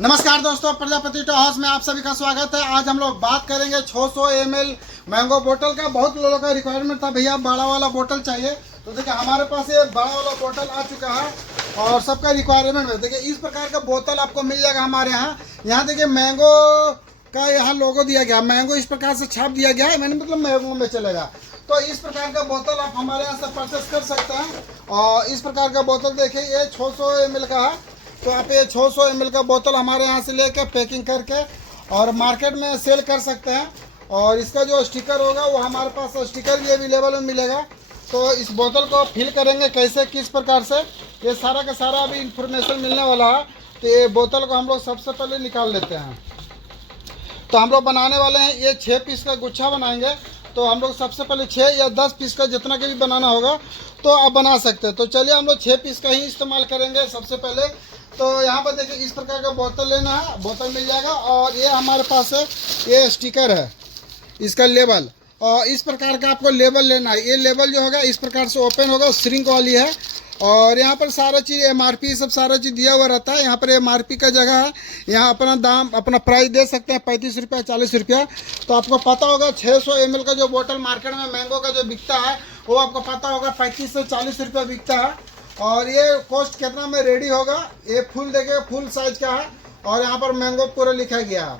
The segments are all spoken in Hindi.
नमस्कार दोस्तों, प्रजापति टॉ हाउस में आप सभी का स्वागत है। आज हम लोग बात करेंगे 600 ml मैंगो बोतल का। बहुत लोगों का रिक्वायरमेंट था, भैया बड़ा वाला बोतल चाहिए। तो देखिए हमारे पास ये बड़ा वाला बोतल आ चुका है और सबका रिक्वायरमेंट है। देखिए इस प्रकार का बोतल आपको मिल जाएगा हमारे यहाँ। यहाँ देखिए मैंगो का यहाँ लोगो दिया गया, मैंगो इस प्रकार से छाप दिया गया है, मैंने मतलब मैंगो में चलेगा। तो इस प्रकार का बोतल आप हमारे यहाँ से परचेस कर सकते हैं। और इस प्रकार का बोतल देखिए ये 600 ml का है। तो आप ये 600 ml का बोतल हमारे यहाँ से लेकर पैकिंग करके और मार्केट में सेल कर सकते हैं। और इसका जो स्टिकर होगा वो हमारे पास स्टिकर भी अवेलेबल में मिलेगा। तो इस बोतल को फिल करेंगे कैसे, किस प्रकार से, ये सारा का सारा अभी इंफॉर्मेशन मिलने वाला है। तो ये बोतल को हम लोग सबसे पहले निकाल लेते हैं। तो हम लोग बनाने वाले हैं ये 6 पीस का गुच्छा बनाएंगे। तो हम लोग सबसे पहले 6 या 10 पीस का जितना के भी बनाना होगा तो आप बना सकते हैं। तो चलिए हम लोग 6 पीस का ही इस्तेमाल करेंगे सबसे पहले। तो यहाँ पर देखिए इस प्रकार का बोतल लेना है, बोतल मिल जाएगा। और ये हमारे पास है, ये स्टिकर है, इसका लेबल। और इस प्रकार का आपको लेबल लेना है। ये लेबल जो होगा इस प्रकार से ओपन होगा, श्रिंक वाली है। और यहाँ पर सारा चीज़ MRP सब सारा चीज़ दिया हुआ रहता है। यहाँ पर MRP का जगह है, यहाँ अपना दाम अपना प्राइस दे सकते हैं 35 रुपया 40 रुपया। तो आपको पता होगा 600 ml का जो बोतल मार्केट में मैंगो का जो बिकता है वो आपको पता होगा 35 से 40 रुपया बिकता है। और ये कॉस्ट कितना में रेडी होगा, ये फुल देखिए फुल साइज का है। और यहाँ पर मैंगो पूरा लिखा गया है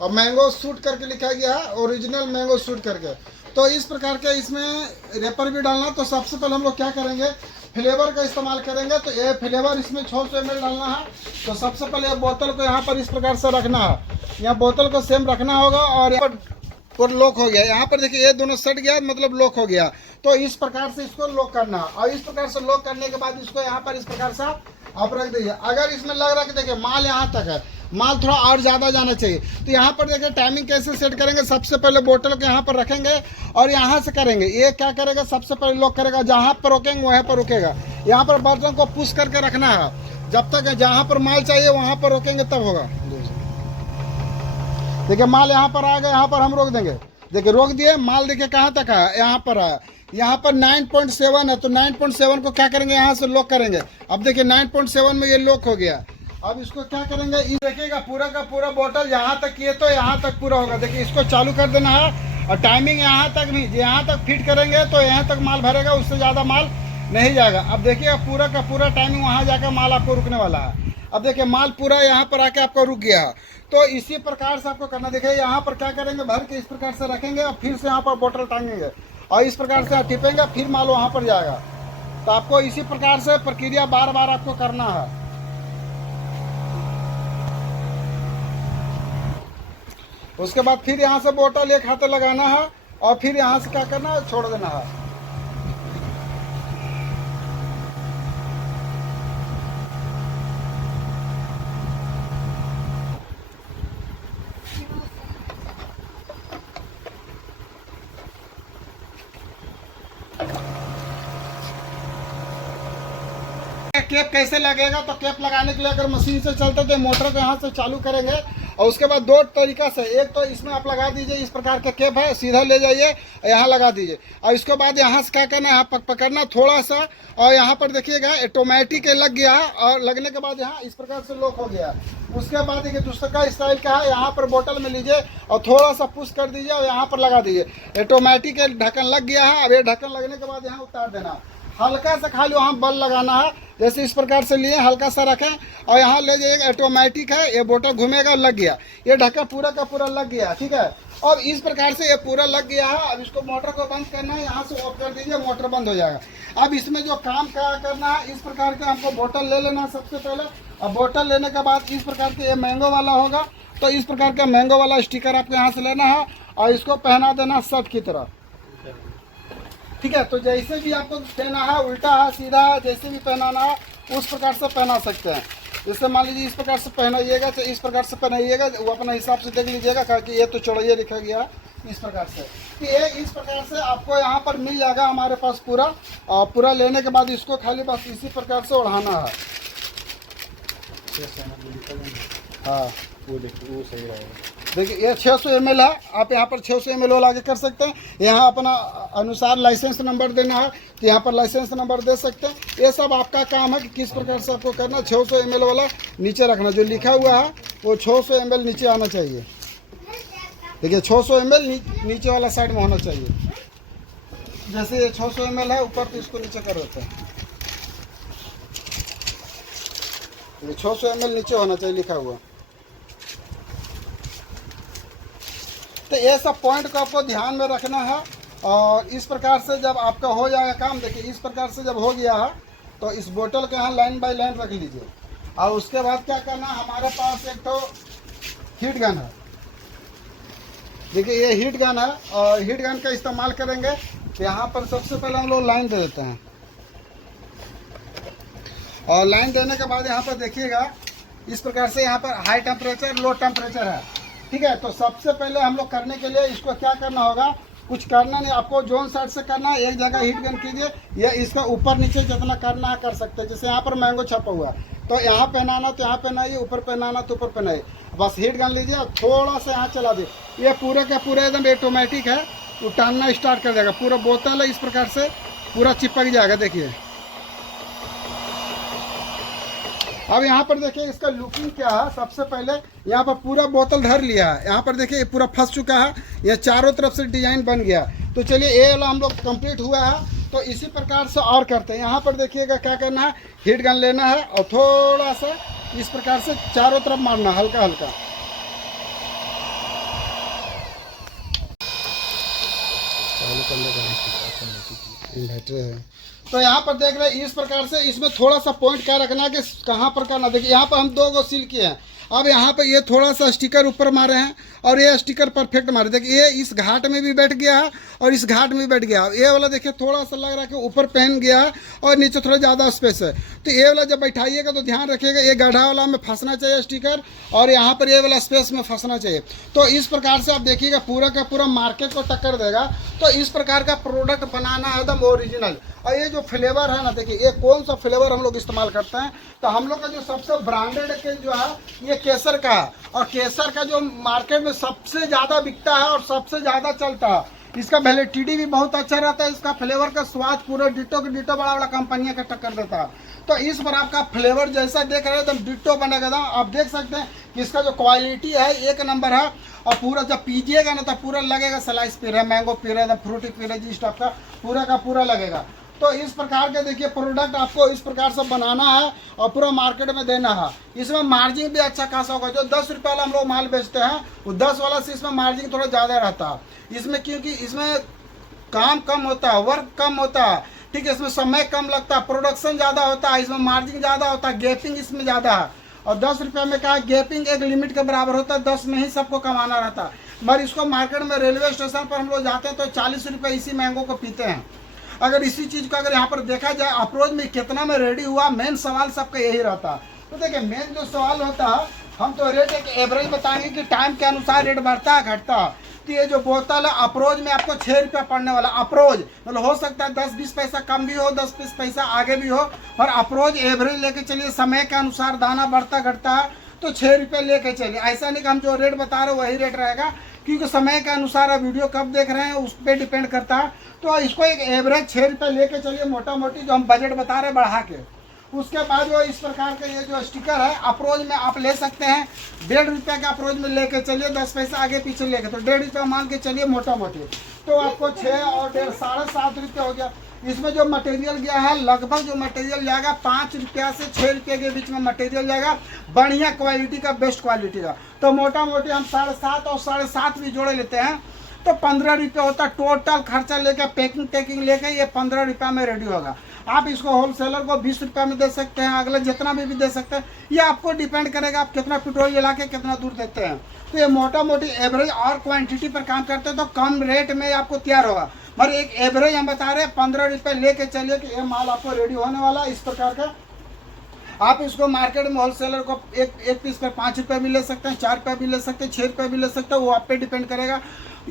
और मैंगो शूट करके लिखा गया है, ओरिजिनल मैंगो शूट करके। तो इस प्रकार के इसमें रेपर भी डालना। तो सबसे पहले हम लोग क्या करेंगे, फ्लेवर का इस्तेमाल करेंगे। तो ये फ्लेवर इसमें 600 ml डालना है। तो सबसे पहले बोतल को यहाँ पर इस प्रकार से रखना है, यहाँ बोतल को सेम रखना होगा। और यहाँ पर लॉक हो गया, यहाँ पर देखिए ये दोनों सट गया मतलब लॉक हो गया। तो इस प्रकार से इसको लॉक करना है। और इस प्रकार से लॉक करने के बाद इसको यहाँ पर इस प्रकार से आप रख दीजिए। अगर इसमें लग रहा है कि देखिए माल यहाँ तक है, माल थोड़ा और ज़्यादा जाना चाहिए, तो यहाँ पर देखिए टाइमिंग कैसे सेट करेंगे। सबसे पहले बोतल को यहाँ पर रखेंगे और यहाँ से करेंगे। ये क्या करेगा, सबसे पहले लॉक करेगा, जहाँ पर रोकेंगे वहाँ पर रुकेगा। यहाँ पर बटन को पुश करके रखना है, जब तक जहाँ पर माल चाहिए वहाँ पर रोकेंगे तब होगा। देखिए माल यहाँ पर आ गया, यहाँ पर हम रोक देंगे। देखिए रोक दिए, माल देखिए कहाँ तक है, यहाँ पर है। यहाँ पर 9.7 है। तो 9.7 को क्या करेंगे, यहाँ से लॉक करेंगे। अब देखिए 9.7 में ये लॉक हो गया। अब इसको क्या करेंगे, ये देखिएगा पूरा का पूरा बोतल यहाँ तक किए तो यहाँ तक पूरा होगा। देखिए इसको चालू कर देना है और टाइमिंग यहाँ तक नहीं, यहाँ तक फिट करेंगे तो यहाँ तक माल भरेगा, उससे ज़्यादा माल नहीं जाएगा। अब देखिए पूरा का पूरा टाइमिंग वहाँ जाकर माल आपको रुकने वाला है। अब देखिए माल पूरा यहाँ पर आके आपको रुक गया है। तो इसी प्रकार से आपको करना। देखिए यहाँ पर क्या करेंगे, भर के इस प्रकार से रखेंगे और फिर से यहाँ पर बोतल टांगेंगे और इस प्रकार से टिपेंगे, फिर माल वहाँ पर जाएगा। तो आपको इसी प्रकार से प्रक्रिया बार बार आपको करना है। उसके बाद फिर यहाँ से बोतल एक हाथ लगाना है और फिर यहाँ से क्या करना है, छोड़ देना है। कैप कैसे लगेगा, तो कैप लगाने के लिए अगर मशीन से चलते थे मोटर को यहाँ से चालू करेंगे और उसके बाद 2 तरीका से, एक तो इसमें आप लगा दीजिए, इस प्रकार का कैप है, सीधा ले जाइए यहाँ लगा दीजिए। और इसके बाद यहाँ से क्या करना है, यहाँ पकड़ना थोड़ा सा और यहाँ पर देखिएगा ऑटोमेटिक लग गया और लगने के बाद यहाँ इस प्रकार से लॉक हो गया। उसके बाद देखिए दूसरा स्टाइल का है, यहाँ पर बोतल में लीजिए और थोड़ा सा पुश कर दीजिए और यहाँ पर लगा दीजिए। ऑटोमेटिक ढक्कन लग गया है। अब ये ढक्कन लगने के बाद यहाँ उतार देना, हल्का सा खाली वहाँ बल लगाना है। जैसे इस प्रकार से लिए हल्का सा रखें और यहाँ ले जाइए। ऑटोमेटिक है, ये बोतल घूमेगा और लग गया, ये ढक्कन पूरा का पूरा लग गया। ठीक है, अब इस प्रकार से ये पूरा लग गया है। अब इसको मोटर को बंद करना है, यहाँ से ऑफ कर दीजिए, मोटर बंद हो जाएगा। अब इसमें जो काम क्या करना है, इस प्रकार के हमको बोतल ले लेना है सबसे पहले। अब बोतल लेने के बाद इस प्रकार के ये मैंगो वाला होगा, तो इस प्रकार का मैंगो वाला स्टिकर आपको यहाँ से लेना है और इसको पहना देना शर्ट की तरह। ठीक है, तो जैसे भी आपको पहना है, उल्टा है सीधा है, जैसे भी पहनाना है उस प्रकार से पहना सकते हैं। जैसे मान लीजिए इस प्रकार से पहनाइएगा तो इस प्रकार से पहनाइएगा, वो अपने हिसाब से देख लीजिएगा क्योंकि ये तो चौड़ाई लिखा गया है इस प्रकार से। ये इस प्रकार से आपको यहाँ पर मिल जाएगा हमारे पास पूरा। और पूरा लेने के बाद इसको खाली बस इसी प्रकार से ओढ़ाना है। हाँ वो देखिए वो सही रहेगा। देखिए ये 600 ml है, आप यहाँ पर 600 ml वाला आगे कर सकते हैं। यहाँ अपना अनुसार लाइसेंस नंबर देना है तो यहाँ पर लाइसेंस नंबर दे सकते हैं। ये सब आपका काम है कि किस प्रकार से आपको करना। 600 ml वाला नीचे रखना, जो लिखा हुआ है वो 600 ml नीचे आना चाहिए। देखिए 600 ml नीचे वाला साइड में होना चाहिए। जैसे ये 600 ml है ऊपर, तो इसको नीचे कर देते हैं। ये 600 ml नीचे होना चाहिए लिखा हुआ। तो ये सब पॉइंट को आपको ध्यान में रखना है। और इस प्रकार से जब आपका हो जाएगा काम, देखिए इस प्रकार से जब हो गया है तो इस बोतल के यहाँ लाइन बाय लाइन रख लीजिए। और उसके बाद क्या करना, हमारे पास एक तो हीट गन है। देखिए ये हीट गन है और हीट गन का इस्तेमाल करेंगे। तो यहाँ पर सबसे पहले हम लोग लाइन दे देते हैं। और लाइन देने के बाद यहाँ पर देखिएगा इस प्रकार से यहाँ पर हाई टेम्परेचर लो टेम्परेचर है, ठीक है। तो सबसे पहले हम लोग करने के लिए इसको क्या करना होगा, कुछ करना नहीं, आपको जोन साइड से करना है। एक जगह हीट गन कीजिए, या इसका ऊपर नीचे जितना करना है कर सकते हैं। जैसे यहाँ पर मैंगो छपा हुआ है तो यहाँ पहनाना तो यहाँ पहनाइए, ऊपर पहनाना तो ऊपर पहनाइए। बस हीट गन लीजिए और थोड़ा सा यहाँ चला दीजिए। ये पूरा का पूरा एकदम ऑटोमेटिक है, उतारना स्टार्ट कर देगा। पूरा बोतल है इस प्रकार से पूरा चिपक जाएगा। देखिए अब यहाँ पर देखिए इसका लुकिंग क्या है। सबसे पहले यहाँ पर पूरा बोतल धर लिया है। यहाँ पर देखिए पूरा फंस चुका है, ये चारों तरफ से डिजाइन बन गया। तो चलिए ये वाला हम लोग कंप्लीट हुआ है। तो इसी प्रकार से और करते हैं। यहाँ पर देखिएगा क्या करना है, हीट गन लेना है और थोड़ा सा इस प्रकार से चारों तरफ मारना हल्का हल्का। इन्वर्टर है तो यहाँ पर देख रहे हैं इस प्रकार से। इसमें थोड़ा सा पॉइंट क्या रखना है कि कहाँ पर करना। देखिए यहाँ पर हम 2 गो सील किए हैं। अब यहाँ पे ये थोड़ा सा स्टिकर ऊपर मारे हैं और ये स्टिकर परफेक्ट मारे। देखिए ये इस घाट में भी बैठ गया है और इस घाट में भी बैठ गया है। ये वाला देखिए थोड़ा सा लग रहा है कि ऊपर पहन गया है और नीचे थोड़ा ज़्यादा स्पेस है। तो ये वाला जब बैठाइएगा तो ध्यान रखिएगा ये गड्ढा वाला में फंसना चाहिए स्टिकर, और यहाँ पर ये वाला स्पेस में फंसना चाहिए। तो इस प्रकार से आप देखिएगा पूरा का पूरा मार्केट को टक्कर देगा। तो इस प्रकार का प्रोडक्ट बनाना है एकदम ओरिजिनल। और ये जो फ्लेवर है ना, देखिए ये कौन सा फ्लेवर हम लोग इस्तेमाल करते हैं। तो हम लोग का जो सबसे ब्रांडेड के जो है ये केसर का है। और केसर का जो मार्केट में सबसे ज़्यादा बिकता है और सबसे ज़्यादा चलता है। इसका वैलिडिटी भी बहुत अच्छा रहता है। इसका फ्लेवर का स्वाद पूरा डिटो के डिटो बड़ा बड़ा कंपनियां का टक्कर देता है। तो इस पर आपका फ्लेवर जैसा देख रहे हैं एकदम डिटो बनेगा। आप देख सकते हैं कि इसका जो क्वालिटी है 1 नंबर है। और पूरा जब पीजिएगा ना तो पूरा लगेगा स्लाइस पी रहा है, मैंगो पी रहा है, फ्रूटी पी रहा है, जिस टाइप का पूरा लगेगा। तो इस प्रकार के देखिए प्रोडक्ट आपको इस प्रकार से बनाना है और पूरा मार्केट में देना है। इसमें मार्जिन भी अच्छा खासा होगा। जो 10 रुपये वाला हम लोग माल बेचते हैं वो 10 वाला से इसमें मार्जिन थोड़ा ज़्यादा रहता है। इसमें क्योंकि इसमें काम कम होता है, वर्क कम होता है, ठीक है। इसमें समय कम लगता है, प्रोडक्शन ज़्यादा होता है, इसमें मार्जिन ज़्यादा होता है, गैपिंग इसमें ज़्यादा है। और 10 रुपये में क्या गैपिंग एक लिमिट के बराबर होता है, 10 में ही सबको कमाना रहता है। मगर इसको मार्केट में रेलवे स्टेशन पर हम लोग जाते हैं तो 40 रुपये इसी मैंगो को पीते हैं। अगर इसी चीज़ को अगर यहाँ पर देखा जाए अप्रोच में कितना में रेडी हुआ, मेन सवाल सबका यही रहता है। तो देखिए मेन जो सवाल होता है, हम तो रेट एक एवरेज बताएंगे कि टाइम के अनुसार रेट बढ़ता है घटता है। तो ये जो बोतल है अप्रोच में आपको 6 रुपये पड़ने वाला। अप्रोच मतलब हो सकता है 10-20 पैसा कम भी हो, 10-20 पैसा आगे भी हो, और अप्रोच एवरेज लेके चलिए। समय के अनुसार दाना बढ़ता घटता है तो 6 रुपये लेके चलिए। ऐसा नहीं कि हम जो रेट बता रहे हैं वही रेट रहेगा, क्योंकि समय के अनुसार आप वीडियो कब देख रहे हैं उस पर डिपेंड करता है। तो इसको एक एवरेज 6 रुपये लेके चलिए मोटा मोटी, जो हम बजट बता रहे हैं बढ़ा के। उसके बाद जो इस प्रकार का ये जो स्टिकर है अप्रोच में आप ले सकते हैं। 1.5 रुपये का अप्रोच में लेके चलिए, 10 पैसा आगे पीछे लेके, तो 1.5 रुपये मान के चलिए मोटा मोटी। तो आपको 6 और 1.5 7.5 रुपये हो गया। इसमें जो मटेरियल गया है लगभग जो मटेरियल जाएगा 5 रुपया से 6 रुपये के बीच में मटेरियल जाएगा, बढ़िया क्वालिटी का, बेस्ट क्वालिटी का। तो मोटा मोटी हम 7.5 और 7.5 भी जोड़े लेते हैं तो 15 रुपये होता है टोटल खर्चा लेके। पैकिंग लेके ये 15 रुपये में रेडी होगा। आप इसको होलसेलर को 20 रुपये में दे सकते हैं, अगले जितना भी दे सकते हैं। ये आपको डिपेंड करेगा आप कितना पेट्रोल जला के कितना दूर देते हैं। तो ये मोटा मोटी एवरेज और क्वांटिटी पर काम करते हैं तो कम रेट में आपको तैयार होगा। मगर एक एवरेज हम बता रहे हैं 15 रुपये लेके चलिए कि ये माल आपको रेडी होने वाला है। इस प्रकार का आप इसको मार्केट में होलसेलर को एक पीस पर 5 रुपये भी ले सकते हैं, 4 रुपये भी ले सकते हैं, 6 रुपये भी ले सकते हैं। वो आप पे डिपेंड करेगा,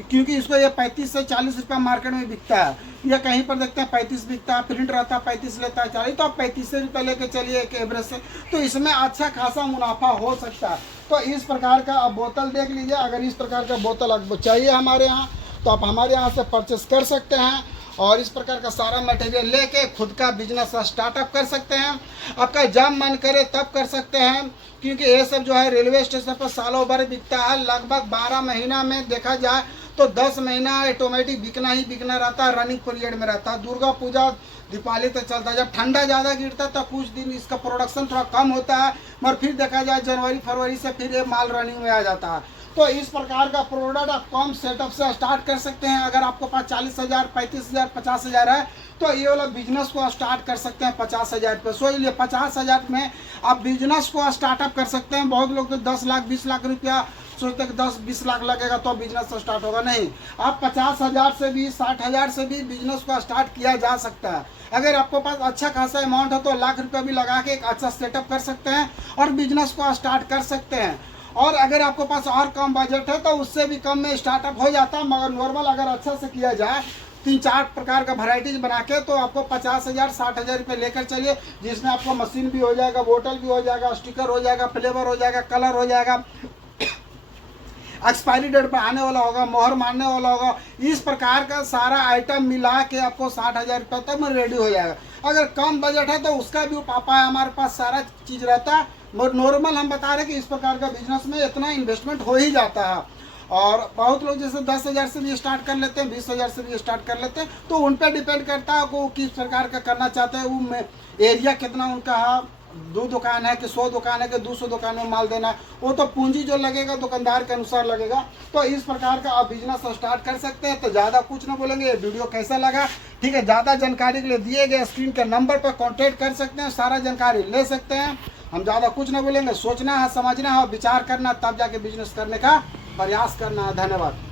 क्योंकि इसको ये 35 से 40 रुपये मार्केट में बिकता है। या कहीं पर देखते हैं 35 बिकता है, प्रिंट रहता है 35 लेता है 40, तो आप 35 रुपये लेके चलिए एक एवरेज से। तो इसमें अच्छा खासा मुनाफा हो सकता है। तो इस प्रकार का आप बोतल देख लीजिए। अगर इस प्रकार का बोतल आपको चाहिए हमारे यहाँ तो आप हमारे यहाँ से परचेस कर सकते हैं। और इस प्रकार का सारा मटेरियल लेके खुद का बिजनेस स्टार्टअप कर सकते हैं। आपका जब मन करे तब कर सकते हैं, क्योंकि ये सब जो है रेलवे स्टेशन पर सालों भर बिकता है। लगभग 12 महीना में देखा जाए तो 10 महीना ऑटोमेटिक बिकना ही बिकना रहता है, रनिंग पीरियड में रहता है। दुर्गा पूजा दीपावली तक चलता है। जब ठंडा ज़्यादा गिरता है तो कुछ दिन इसका प्रोडक्शन थोड़ा कम होता है, मगर फिर देखा जाए जनवरी फरवरी से फिर ये माल रनिंग में आ जाता है। तो इस प्रकार का प्रोडक्ट आप कम सेटअप से स्टार्ट कर सकते हैं। अगर आपको पास 40,000, 35,000, 50,000 है तो ये वाला बिजनेस को स्टार्ट कर सकते हैं 50,000 पे। सो ये 50,000 में आप बिजनेस को स्टार्टअप कर सकते हैं। बहुत लोग तो 10 लाख 20 लाख रुपया सोचते हैं कि 10-20 लाख लगेगा तो बिजनेस स्टार्ट होगा। नहीं, आप 50,000 से भी 60,000 से भी बिजनेस को स्टार्ट किया जा सकता है। अगर आपको पास अच्छा खासा अमाउंट है तो लाख रुपया भी लगा के एक अच्छा सेटअप कर सकते हैं और बिजनेस को स्टार्ट कर सकते हैं। और अगर आपको पास और कम बजट है तो उससे भी कम में स्टार्टअप हो जाता है, मगर नॉर्मल अगर अच्छा से किया जाए 3-4 प्रकार का वैरायटीज बना के तो आपको 50,000 60,000 रुपये लेकर चलिए, जिसमें आपको मशीन भी हो जाएगा, बोतल भी हो जाएगा, स्टिकर हो जाएगा, फ्लेवर हो जाएगा, कलर हो जाएगा, एक्सपायरी डेट पर आने वाला होगा, मोहर मारने वाला होगा। इस प्रकार का सारा आइटम मिला के आपको 60,000 रुपये तक में रेडी हो जाएगा। अगर कम बजट है तो उसका भी पापा है, हमारे पास सारा चीज़ रहता है। मगर नॉर्मल हम बता रहे हैं कि इस प्रकार का बिजनेस में इतना इन्वेस्टमेंट हो ही जाता है। और बहुत लोग जैसे 10,000 से भी स्टार्ट कर लेते हैं, 20,000 से भी स्टार्ट कर लेते हैं। तो उन पर डिपेंड करता है वो किस प्रकार का करना चाहते हैं, वो एरिया कितना उनका है, 2 दुकान है कि 100 दुकान है कि 200 दुकान में माल देना है, वो तो पूंजी जो लगेगा दुकानदार के अनुसार लगेगा। तो इस प्रकार का आप बिजनेस स्टार्ट कर सकते हैं। तो ज़्यादा कुछ ना बोलेंगे, ये वीडियो कैसा लगा, ठीक है। ज़्यादा जानकारी के लिए दिए गए स्क्रीन के नंबर पर कॉन्टेक्ट कर सकते हैं, सारा जानकारी ले सकते हैं। हम ज़्यादा कुछ ना बोलेंगे, सोचना है, समझना है और विचार करना, तब जाके बिजनेस करने का प्रयास करना है। धन्यवाद।